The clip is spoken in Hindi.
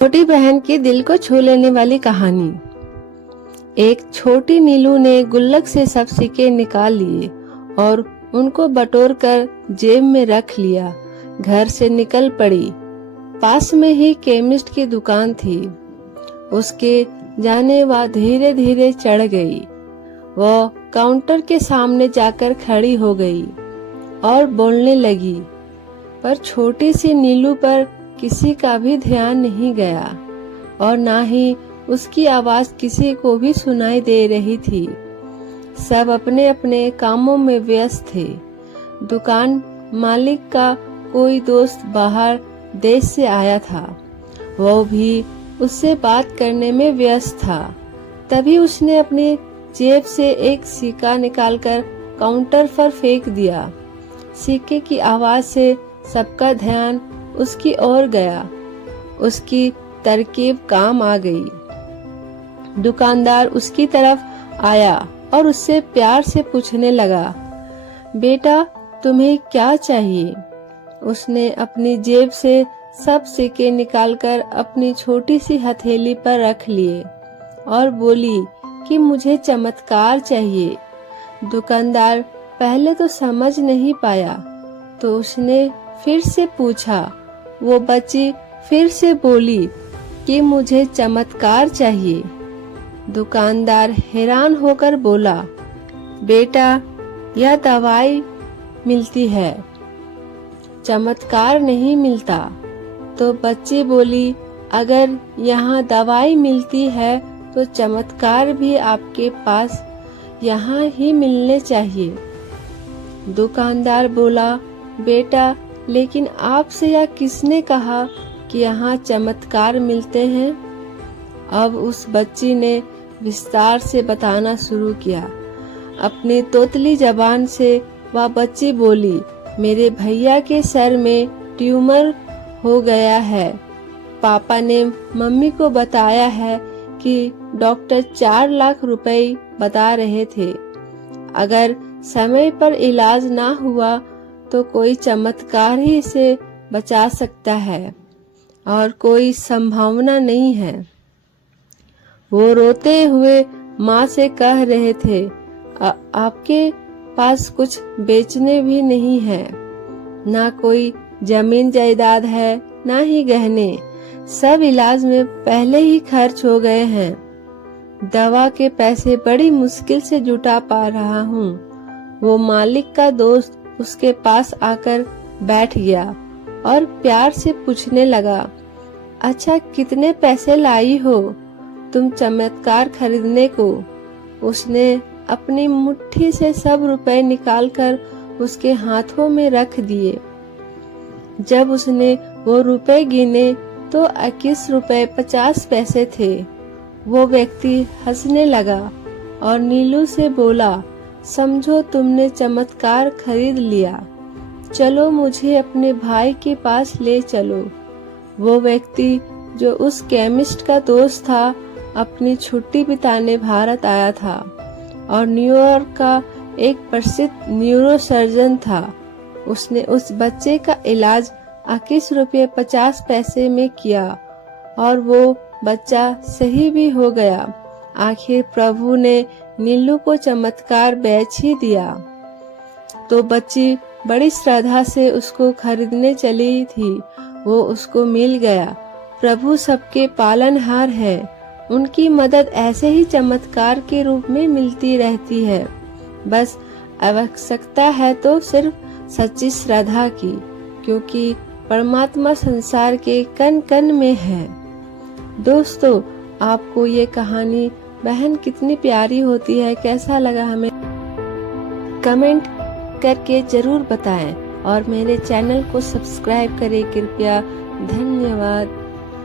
छोटी बहन की दिल को छू लेने वाली कहानी। एक छोटी नीलू ने गुल्लक से सब सिक्के निकाल लिए और उनको बटोर कर जेब में रख लिया। घर से निकल पड़ी। पास में ही केमिस्ट की दुकान थी। उसके जाने वह धीरे धीरे चढ़ गई। वह काउंटर के सामने जाकर खड़ी हो गई और बोलने लगी, पर छोटी सी नीलू पर किसी का भी ध्यान नहीं गया और ना ही उसकी आवाज किसी को भी सुनाई दे रही थी। सब अपने अपने कामों में व्यस्त थे। दुकान मालिक का कोई दोस्त बाहर देश से आया था। वो भी उससे बात करने में व्यस्त था। तभी उसने अपनी जेब से एक सिक्का निकालकर काउंटर पर फेंक दिया। सिक्के की आवाज से सबका ध्यान उसकी ओर गया। उसकी तरकीब काम आ गई। दुकानदार उसकी तरफ आया और उससे प्यार से पूछने लगा, बेटा तुम्हें क्या चाहिए? उसने अपनी जेब से सब सिक्के निकालकर अपनी छोटी सी हथेली पर रख लिए और बोली कि मुझे चमत्कार चाहिए। दुकानदार पहले तो समझ नहीं पाया, तो उसने फिर से पूछा। वो बच्ची फिर से बोली कि मुझे चमत्कार चाहिए। दुकानदार हैरान होकर बोला, बेटा यह दवाई मिलती है, चमत्कार नहीं मिलता। तो बच्ची बोली, अगर यहाँ दवाई मिलती है तो चमत्कार भी आपके पास यहाँ ही मिलने चाहिए। दुकानदार बोला, बेटा लेकिन आपसे यह किसने कहा कि यहाँ चमत्कार मिलते हैं? अब उस बच्ची ने विस्तार से बताना शुरू किया। अपनी तोतली जबान से वह बच्ची बोली, मेरे भैया के सर में ट्यूमर हो गया है। पापा ने मम्मी को बताया है कि डॉक्टर 4 लाख रुपए बता रहे थे। अगर समय पर इलाज ना हुआ तो कोई चमत्कार ही इसे बचा सकता है और कोई संभावना नहीं है। वो रोते हुए माँ से कह रहे थे, आपके पास कुछ बेचने भी नहीं है, ना कोई जमीन जायदाद है, ना ही गहने। सब इलाज में पहले ही खर्च हो गए हैं। दवा के पैसे बड़ी मुश्किल से जुटा पा रहा हूँ। वो मालिक का दोस्त उसके पास आकर बैठ गया और प्यार से पूछने लगा, अच्छा कितने पैसे लाई हो तुम चमत्कार खरीदने को? उसने अपनी मुट्ठी से सब रुपए निकालकर उसके हाथों में रख दिए। जब उसने वो रुपए गिने तो 21 रुपए 50 पैसे थे। वो व्यक्ति हंसने लगा और नीलू से बोला, समझो तुमने चमत्कार खरीद लिया, चलो मुझे अपने भाई के पास ले चलो। वो व्यक्ति जो उस केमिस्ट का दोस्त था, अपनी छुट्टी बिताने भारत आया था और न्यूयॉर्क का एक प्रसिद्ध न्यूरोसर्जन था। उसने उस बच्चे का इलाज 21 रुपये 50 पैसे में किया और वो बच्चा सही भी हो गया। आखिर प्रभु ने नीलू को चमत्कार बेच ही दिया। तो बच्ची बड़ी श्रद्धा से उसको खरीदने चली थी। वो उसको मिल गया। प्रभु सबके पालनहार है। उनकी मदद ऐसे ही चमत्कार के रूप में मिलती रहती है। बस आवश्यकता है तो सिर्फ सच्ची श्रद्धा की, क्योंकि परमात्मा संसार के कण कण में है। दोस्तों, आपको ये कहानी बहन कितनी प्यारी होती है कैसा लगा हमें कमेंट करके जरूर बताएं और मेरे चैनल को सब्सक्राइब करें कृपया। धन्यवाद।